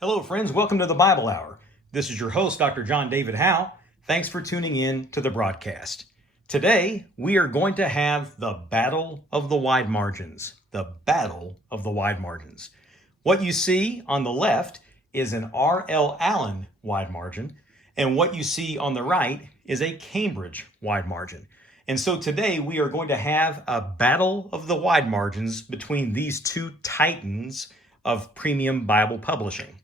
Hello, friends. Welcome to the Bible Hour. This is your host, Dr. John David Howe. Thanks for tuning in to the broadcast. Today, we are going to have the Battle of the Wide Margins. The Battle of the Wide Margins. What you see on the left is an R.L. Allan wide margin, and what you see on the right is a Cambridge wide margin. And so today, we are going to have a battle of the wide margins between these two titans of premium Bible publishing.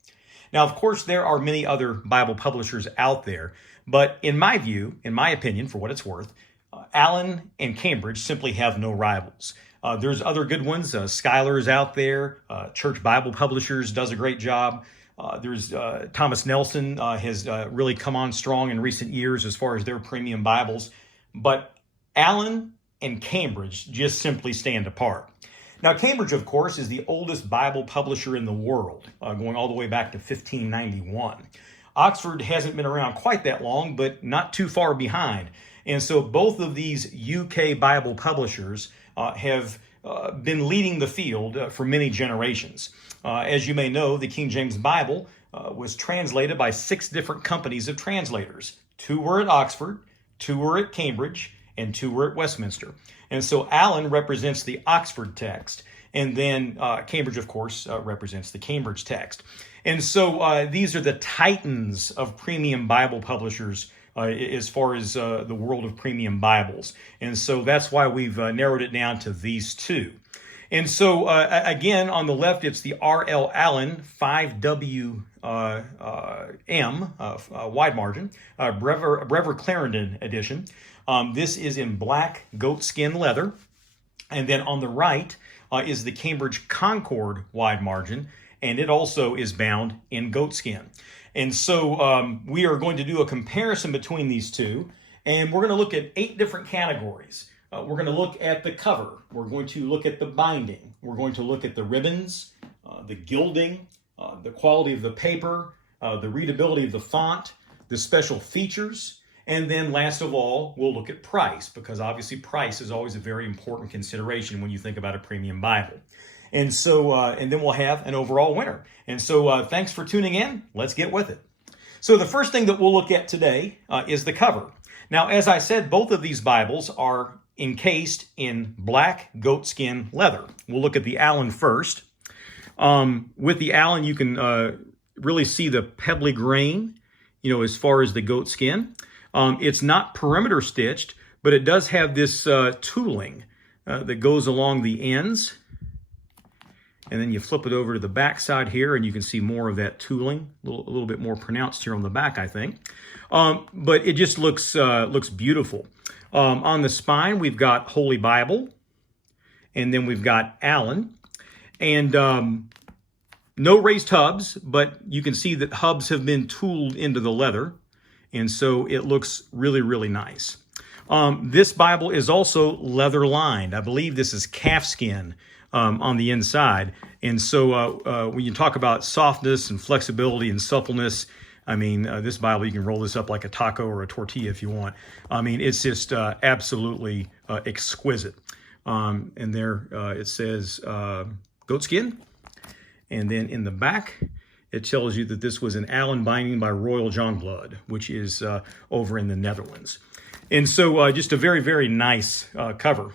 Now, of course, there are many other Bible publishers out there, but in my view, in my opinion, for what it's worth, Allan and Cambridge simply have no rivals. There's other good ones. Schuyler's out there. Church Bible Publishers does a great job. There's Thomas Nelson has really come on strong in recent years as far as their premium Bibles. But Allan and Cambridge just simply stand apart. Now, Cambridge, of course, is the oldest Bible publisher in the world, going all the way back to 1591. Oxford hasn't been around quite that long, but not too far behind. And so both of these UK Bible publishers have been leading the field for many generations. As you may know, the King James Bible was translated by 6 different companies of translators. 2 were at Oxford, 2 were at Cambridge, and 2 were at Westminster. And so Allan represents the Oxford text, and then Cambridge, of course, represents the Cambridge text. And so these are the titans of premium Bible publishers as far as the world of premium Bibles. And so that's why we've narrowed it down to these 2. And so, again, on the left, it's the R.L. Allan 5WM wide margin, Brevier Clarendon edition. This is in black goatskin leather. And then on the right is the Cambridge Concord wide margin, and it also is bound in goatskin. And so we are going to do a comparison between these two, and we're going to look at 8 different categories. We're going to look at the cover. We're going to look at the binding. We're going to look at the ribbons, the gilding, the quality of the paper, the readability of the font, the special features, and then last of all, we'll look at price, because obviously price is always a very important consideration when you think about a premium Bible. And so, and then we'll have an overall winner. And so thanks for tuning in. Let's get with it. So the first thing that we'll look at today is the cover. Now, as I said, both of these Bibles are encased in black goatskin leather. We'll look at the Allan first. With the Allan, you can really see the pebbly grain, as far as the goatskin. It's not perimeter stitched, but it does have this tooling that goes along the ends. And then you flip it over to the back side here, and you can see more of that tooling, a little bit more pronounced here on the back, I think. But it just looks beautiful. On the spine, we've got Holy Bible, and then we've got Allan. And no raised hubs, but you can see that hubs have been tooled into the leather. And so it looks really, really nice. This Bible is also leather lined. I believe this is calfskin on the inside. And so when you talk about softness and flexibility and suppleness, I mean, this Bible, you can roll this up like a taco or a tortilla if you want. I mean, it's just absolutely exquisite. And there it says goatskin. And then in the back, it tells you that this was an Allan binding by Royal John Blood, which is over in the Netherlands. And so just a very, very nice cover.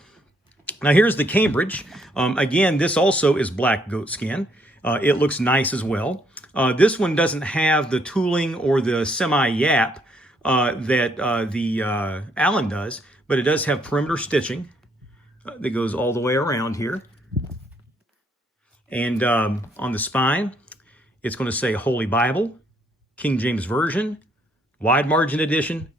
Now here's the Cambridge. Again, this also is black goatskin. It looks nice as well. This one doesn't have the tooling or the semi-yap that the Allan does, but it does have perimeter stitching that goes all the way around here. And on the spine, it's going to say Holy Bible, King James Version, wide margin edition,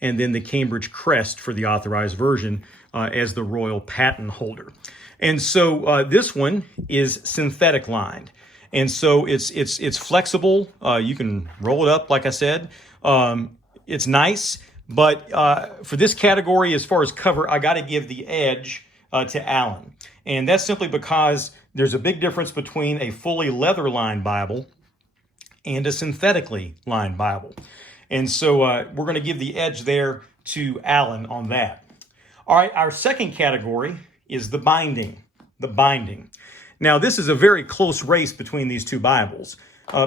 and then the Cambridge crest for the authorized version as the royal patent holder. And so this one is synthetic lined. And so it's flexible. You can roll it up, like I said. It's nice. But for this category, as far as cover, I got to give the edge to Allan. And that's simply because there's a big difference between a fully leather-lined Bible and a synthetically lined Bible. And so we're going to give the edge there to Allan on that. All right, our second category is the binding. Now, this is a very close race between these two Bibles.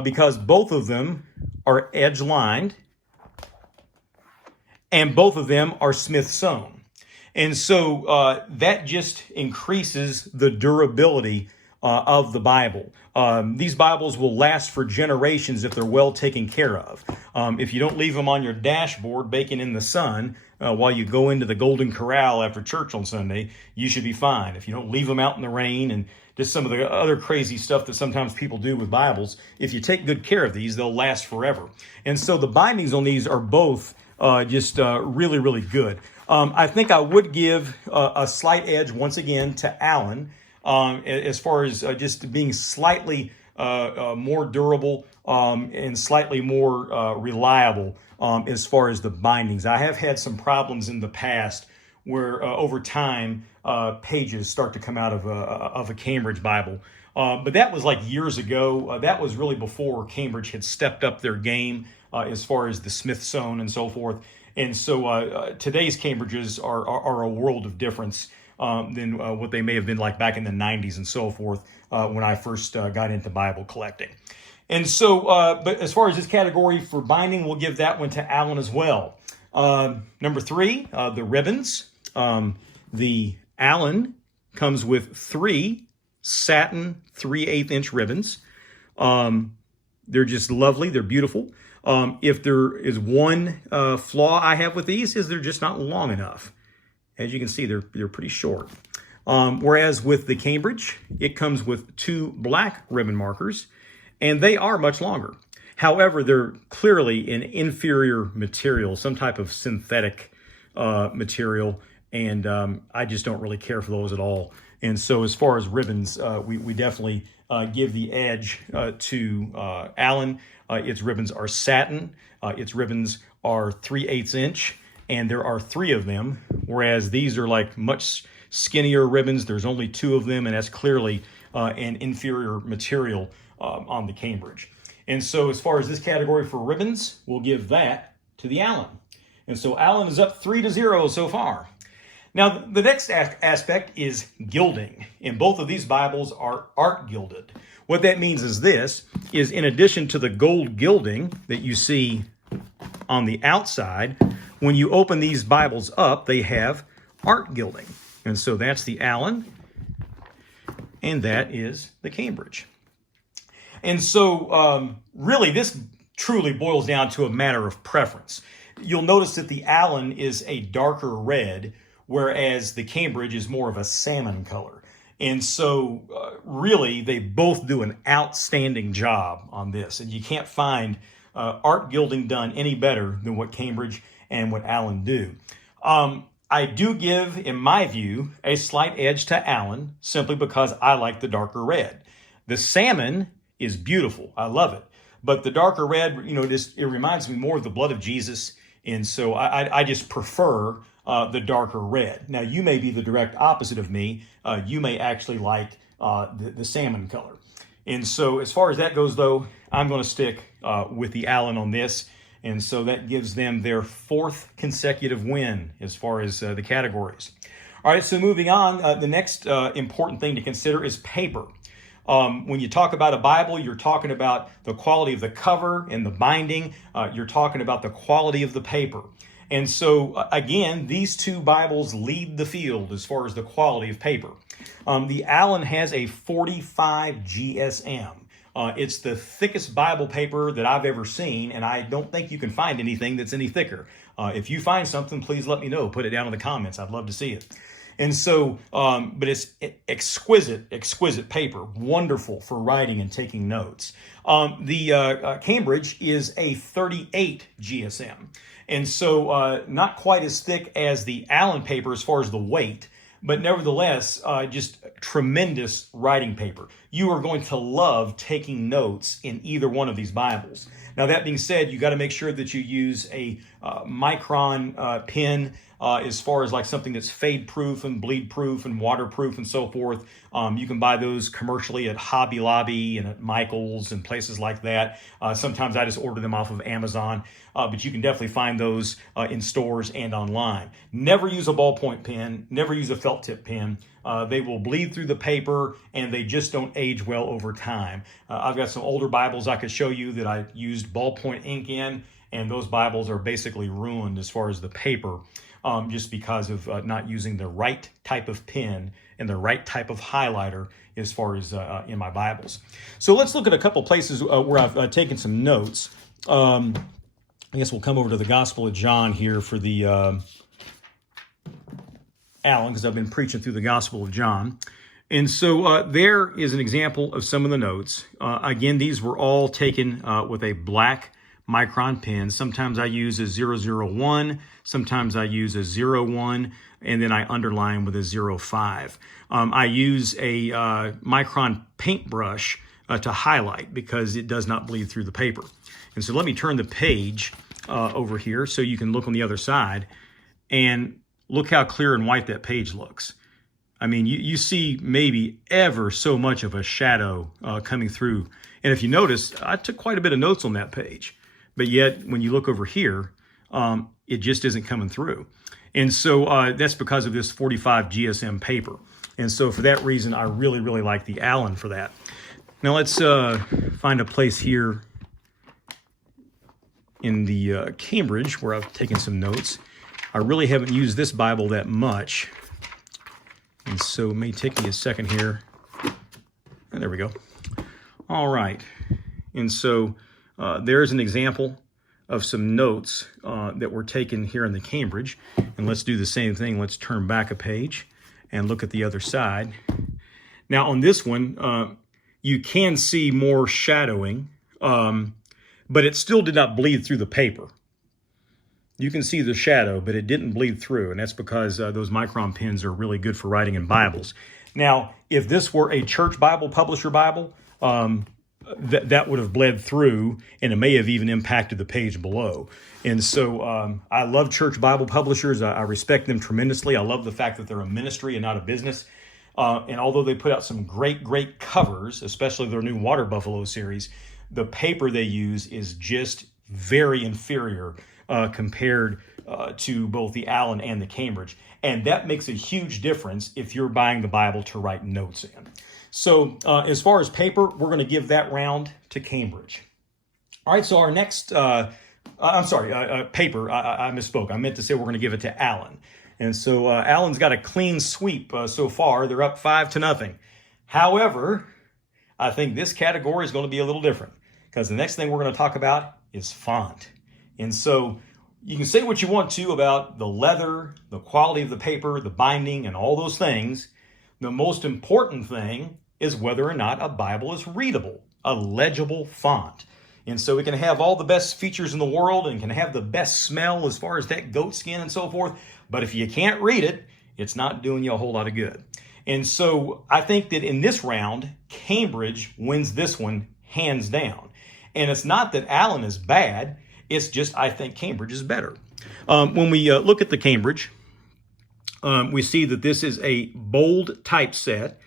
because both of them are edge-lined and both of them are Smith sewn. And so that just increases the durability of the Bible. These Bibles will last for generations if they're well taken care of. If you don't leave them on your dashboard baking in the sun while you go into the Golden Corral after church on Sunday, you should be fine. If you don't leave them out in the rain and just some of the other crazy stuff that sometimes people do with Bibles, if you take good care of these, they'll last forever. And so the bindings on these are both just really, really good. I think I would give a slight edge once again to Allan as far as just being slightly more durable and slightly more reliable as far as the bindings. I have had some problems in the past where over time pages start to come out of a Cambridge Bible. But that was like years ago. That was really before Cambridge had stepped up their game as far as the Smith sewn and so forth. And so today's Cambridges are a world of difference than what they may have been like back in the 90s and so forth when I first got into Bible collecting. And so, but as far as this category for binding, we'll give that one to Allan as well. Number 3, the ribbons. The Allan comes with 3 satin 3/8 inch ribbons. They're just lovely. They're beautiful. If there is one flaw I have with these is they're just not long enough. As you can see, they're pretty short. Whereas with the Cambridge, it comes with 2 black ribbon markers, and they are much longer. However, they're clearly an inferior material, some type of synthetic material, and I just don't really care for those at all. And so as far as ribbons, we definitely give the edge to Allan. Its ribbons are satin. Its ribbons are 3/8 inch, and there are 3 of them, whereas these are like much skinnier ribbons. There's only 2 of them, and that's clearly an inferior material on the Cambridge. And so as far as this category for ribbons, we'll give that to the Allan. And so Allan is up 3-0 so far. Now, the next aspect is gilding, and both of these Bibles are art gilded. What that means is this, is in addition to the gold gilding that you see on the outside, when you open these Bibles up, they have art gilding. And so that's the Allan, and that is the Cambridge. And so really this truly boils down to a matter of preference. You'll notice that the Allan is a darker red, whereas the Cambridge is more of a salmon color. And so really they both do an outstanding job on this. And you can't find art gilding done any better than what Cambridge and what Allan do. I do give, in my view, a slight edge to Allan simply because I like the darker red. The salmon is beautiful. I love it. But the darker red, it reminds me more of the blood of Jesus. And so I just prefer the darker red. Now, you may be the direct opposite of me. You may actually like the salmon color. And so as far as that goes, though, I'm going to stick with the Allan on this. And so that gives them their 4th consecutive win as far as the categories. All right, so moving on, the next important thing to consider is paper. When you talk about a Bible, you're talking about the quality of the cover and the binding. You're talking about the quality of the paper. And so, again, these 2 Bibles lead the field as far as the quality of paper. The Allan has a 45 GSM. It's the thickest Bible paper that I've ever seen, and I don't think you can find anything that's any thicker. If you find something, please let me know. Put it down in the comments. I'd love to see it. And so, but it's exquisite paper, wonderful for writing and taking notes. The Cambridge is a 38 GSM. And so not quite as thick as the Allan paper as far as the weight, but nevertheless, just tremendous writing paper. You are going to love taking notes in either one of these Bibles. Now, that being said, you got to make sure that you use a micron pen as far as like something that's fade proof and bleed proof and waterproof and so forth. You can buy those commercially at Hobby Lobby and at Michael's and places like that. Sometimes I just order them off of Amazon, but you can definitely find those in stores and online. Never use a ballpoint pen, never use a felt tip pen. They will bleed through the paper and they just don't age well over time. I've got some older Bibles I could show you that I used ballpoint ink in, and those Bibles are basically ruined as far as the paper, just because of not using the right type of pen and the right type of highlighter as far as in my Bibles. So let's look at a couple places where I've taken some notes. I guess we'll come over to the Gospel of John here for the Allan, because I've been preaching through the Gospel of John. And so there is an example of some of the notes. Again, these were all taken with a black micron pen. Sometimes I use a 001, sometimes I use a 01, and then I underline with a 05. I use a micron paintbrush to highlight because it does not bleed through the paper. And so let me turn the page over here so you can look on the other side, and look how clear and white that page looks. I mean, you see maybe ever so much of a shadow coming through. And if you notice, I took quite a bit of notes on that page. But yet, when you look over here, it just isn't coming through. And so that's because of this 45 GSM paper. And so for that reason, I really, really like the Allan for that. Now let's find a place here in the Cambridge where I've taken some notes. I really haven't used this Bible that much. And so it may take me a second here. And there we go. All right. And so there's an example of some notes that were taken here in the Cambridge. And let's do the same thing. Let's turn back a page and look at the other side. Now on this one, you can see more shadowing, but it still did not bleed through the paper. You can see the shadow, but it didn't bleed through, and that's because those micron pens are really good for writing in Bibles. Now, if this were a church Bible, publisher Bible, that would have bled through, and it may have even impacted the page below. And so I love church Bible publishers. I respect them tremendously. I love the fact that they're a ministry and not a business. And although they put out some great, great covers, especially their new Water Buffalo series, the paper they use is just very inferior compared to both the Allan and the Cambridge. And that makes a huge difference if you're buying the Bible to write notes in. So as far as paper, we're going to give that round to Cambridge. All right, so our next, paper, I misspoke. I meant to say we're going to give it to Allan. And so Allan's got a clean sweep so far. They're up 5-0. However, I think this category is going to be a little different because the next thing we're going to talk about is font. And so you can say what you want to about the leather, the quality of the paper, the binding, and all those things. The most important thing is whether or not a Bible is readable, a legible font. And so it can have all the best features in the world and can have the best smell as far as that goat skin and so forth. But if you can't read it, it's not doing you a whole lot of good. And so I think that in this round, Cambridge wins this one hands down. And it's not that Allan is bad. It's just I think Cambridge is better. When we look at the Cambridge, we see that this is a bold typeset.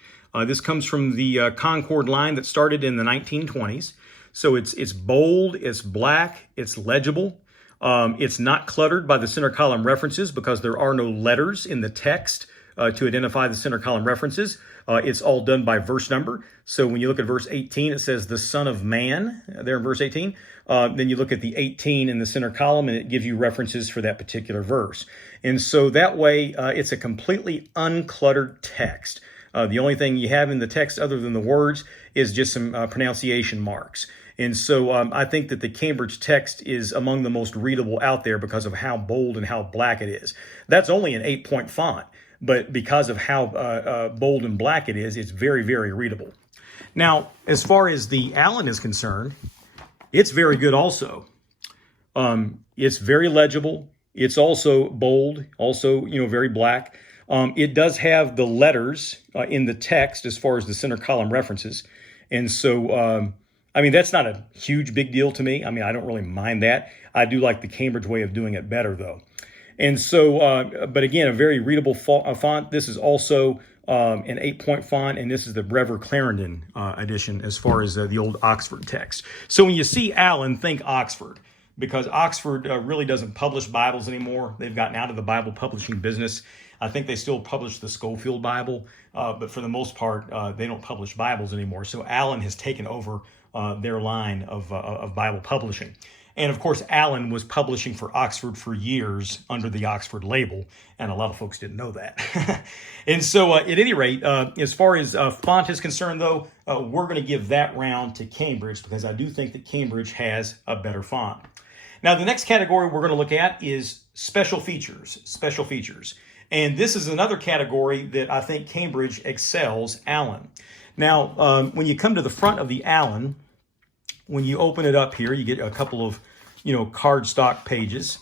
This comes from the Concord line that started in the 1920s. So it's bold, it's black, it's legible. It's not cluttered by the center column references because there are no letters in the text to identify the center column references. It's all done by verse number. So when you look at verse 18, it says the Son of Man there in verse 18. Then you look at the 18 in the center column and it gives you references for that particular verse. And so that way it's a completely uncluttered text. The only thing you have in the text other than the words is just some pronunciation marks. And so I think that the Cambridge text is among the most readable out there because of how bold and how black it is. That's only an 8-point font, but because of how bold and black it is, it's very, very readable. Now, as far as the Allan is concerned, it's very good also. It's very legible. It's also bold, also, very black. It does have the letters in the text as far as the center column references. And so, that's not a huge big deal to me. I don't really mind that. I do like the Cambridge way of doing it better, though. And so, but again, a very readable font. This is also an 8-point font, and this is the Brevier Clarendon edition as far as the old Oxford text. So when you see Allan, think Oxford, because Oxford really doesn't publish Bibles anymore. They've gotten out of the Bible publishing business. I think they still publish the Schofield Bible, but for the most part, they don't publish Bibles anymore. So Allan has taken over their line of Bible publishing. And of course, Allan was publishing for Oxford for years under the Oxford label, and a lot of folks didn't know that. And so at any rate, as far as font is concerned, though, we're going to give that round to Cambridge, because I do think that Cambridge has a better font. Now, the next category we're going to look at is special features. Special features. And this is another category that I think Cambridge excels Allan. Now, when you come to the front of the Allan, when you open it up here, you get a couple of, cardstock pages,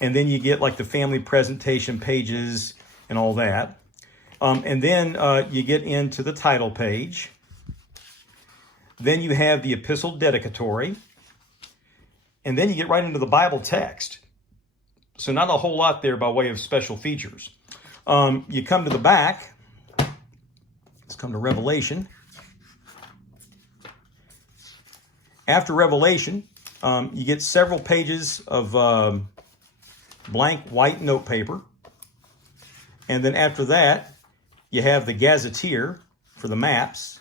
and then you get like the family presentation pages and all that. And then you get into the title page. Then you have the epistle dedicatory, and then you get right into the Bible text. So not a whole lot there by way of special features. You come to the back. Let's come to Revelation. After Revelation, you get several pages of blank white notepaper. And then after that, you have the gazetteer for the maps.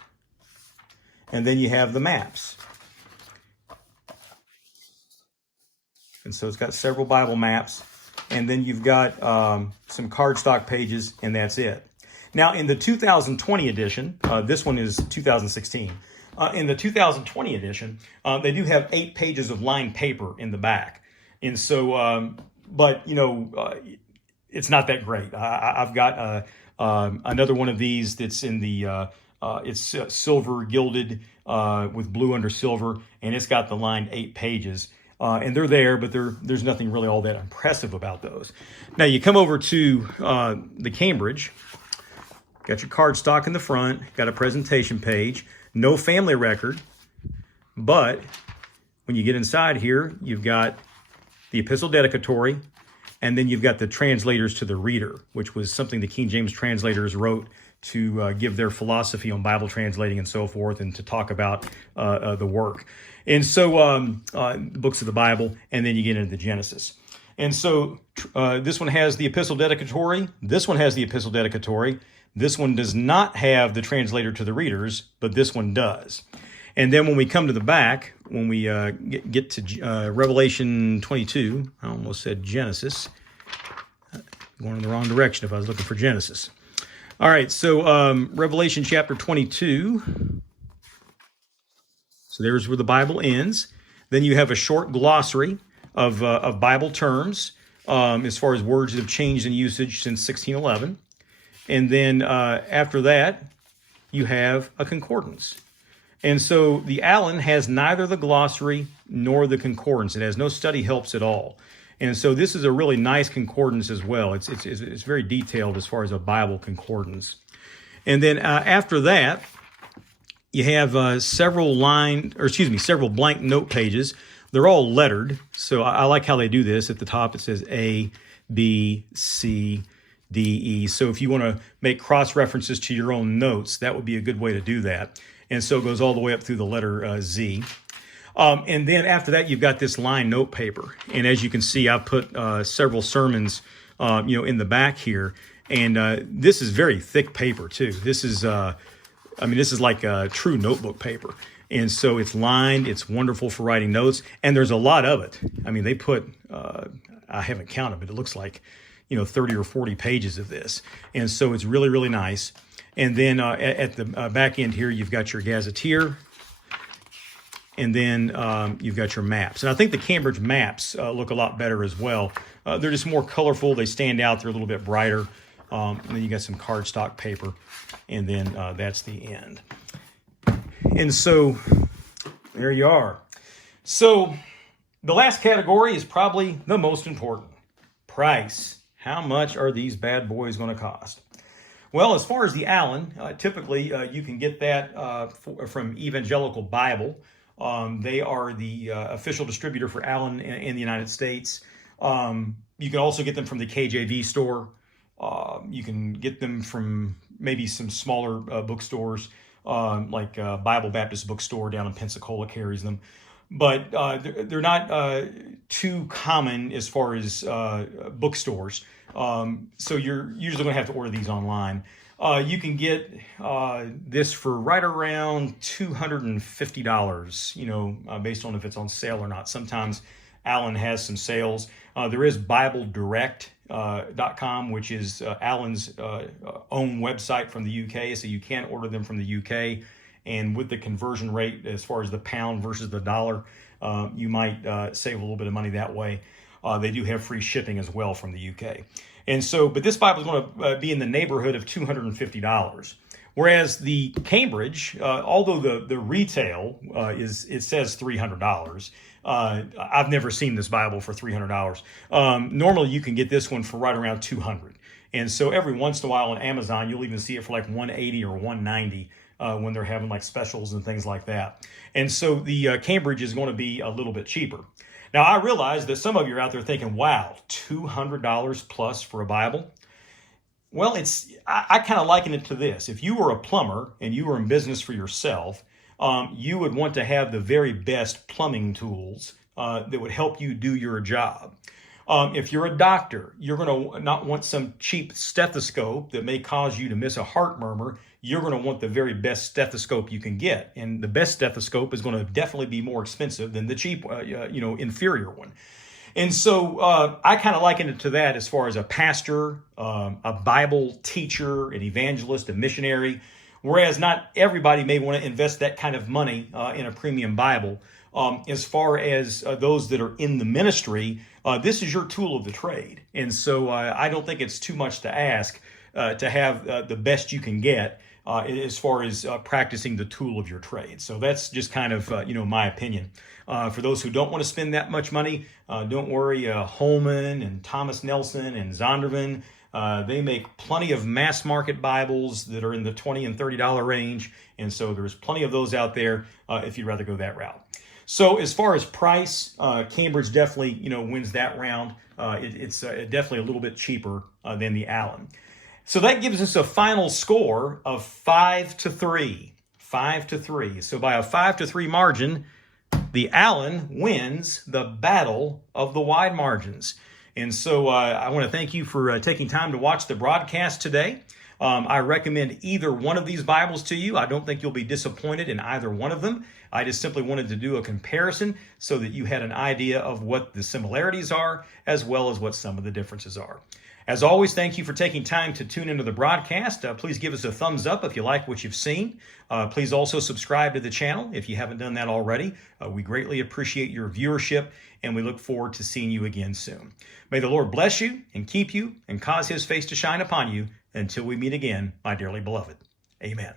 And then you have the maps. And so it's got several Bible maps. And then you've got some cardstock pages, and that's it. Now, in the 2020 edition, this one is 2016. In the 2020 edition, they do have 8 pages of lined paper in the back. And so, it's not that great. I've got another one of these that's in the, it's silver gilded with blue under silver, and it's got the lined 8 pages. And they're there, but there's nothing really all that impressive about those. Now, you come over to the Cambridge. Got your cardstock in the front, got a presentation page, no family record, but when you get inside here, you've got the epistle dedicatory, and then you've got the translators to the reader, which was something the King James translators wrote to give their philosophy on Bible translating and so forth, and to talk about the work. And so books of the Bible, and then you get into the Genesis. And so this one has the epistle dedicatory. This one has the epistle dedicatory. This one does not have the translator to the readers, but this one does. And then when we come to the back, when we get to Revelation 22, I almost said Genesis. Going in the wrong direction if I was looking for Genesis. All right, so Revelation chapter 22. So there's where the Bible ends. Then you have a short glossary of Bible terms as far as words that have changed in usage since 1611. And then after that, you have a concordance. And so the Allan has neither the glossary nor the concordance. It has no study helps at all. And so this is a really nice concordance as well. It's very detailed as far as a Bible concordance. And then after that, you have several blank note pages. They're all lettered. So I like how they do this. At the top, it says A, B, C, D, E. So if you want to make cross references to your own notes, that would be a good way to do that. And so it goes all the way up through the letter Z. And then after that, you've got this lined note paper. And as you can see, I've put several sermons, in the back here. And this is very thick paper too. This is, this is like a true notebook paper. And so it's lined. It's wonderful for writing notes. And there's a lot of it. I mean, they put, I haven't counted, but it looks like, 30 or 40 pages of this. And so it's really, really nice. And then at the back end here, you've got your gazetteer. And then you've got your maps. And I think the Cambridge maps look a lot better as well. They're just more colorful. They stand out. They're a little bit brighter. And then you got some cardstock paper. And then that's the end. And so there you are. So the last category is probably the most important. Price. How much are these bad boys going to cost? Well, as far as the Allan, typically you can get that from Evangelical Bible. They are the official distributor for Allan in the United States. You can also get them from the KJV store. You can get them from maybe some smaller bookstores, like Bible Baptist Bookstore down in Pensacola carries them. But they're not too common as far as bookstores. So you're usually going to have to order these online. You can get this for right around $250, based on if it's on sale or not. Sometimes Allan has some sales. There is BibleDirect.com, which is Allan's own website from the UK, so you can order them from the UK. And with the conversion rate, as far as the pound versus the dollar, you might save a little bit of money that way. They do have free shipping as well from the UK. And so, but this Bible is going to be in the neighborhood of $250. Whereas the Cambridge, although the retail it says $300. I've never seen this Bible for $300. Normally you can get this one for right around $200. And so every once in a while on Amazon, you'll even see it for like $180 or $190 when they're having like specials and things like that. And so the Cambridge is going to be a little bit cheaper. Now, I realize that some of you are out there thinking, wow, $200 plus for a Bible? Well, I kind of liken it to this. If you were a plumber and you were in business for yourself, you would want to have the very best plumbing tools that would help you do your job. If you're a doctor, you're going to not want some cheap stethoscope that may cause you to miss a heart murmur. You're going to want the very best stethoscope you can get. And the best stethoscope is going to definitely be more expensive than the cheap, inferior one. And so I kind of liken it to that as far as a pastor, a Bible teacher, an evangelist, a missionary, whereas not everybody may want to invest that kind of money in a premium Bible. As far as those that are in the ministry, this is your tool of the trade. And so I don't think it's too much to ask to have the best you can get as far as practicing the tool of your trade. So that's just kind of, my opinion. For those who don't want to spend that much money, don't worry. Holman and Thomas Nelson and Zondervan, they make plenty of mass market Bibles that are in the $20 and $30 range. And so there's plenty of those out there if you'd rather go that route. So as far as price, Cambridge definitely, wins that round. It's definitely a little bit cheaper than the Allan. So that gives us a final score of 5-3. 5-3. So by a 5-3 margin, the Allan wins the battle of the wide margins. And so I want to thank you for taking time to watch the broadcast today. I recommend either one of these Bibles to you. I don't think you'll be disappointed in either one of them. I just simply wanted to do a comparison so that you had an idea of what the similarities are as well as what some of the differences are. As always, thank you for taking time to tune into the broadcast. Please give us a thumbs up if you like what you've seen. Please also subscribe to the channel if you haven't done that already. We greatly appreciate your viewership, and we look forward to seeing you again soon. May the Lord bless you and keep you and cause his face to shine upon you until we meet again, my dearly beloved. Amen.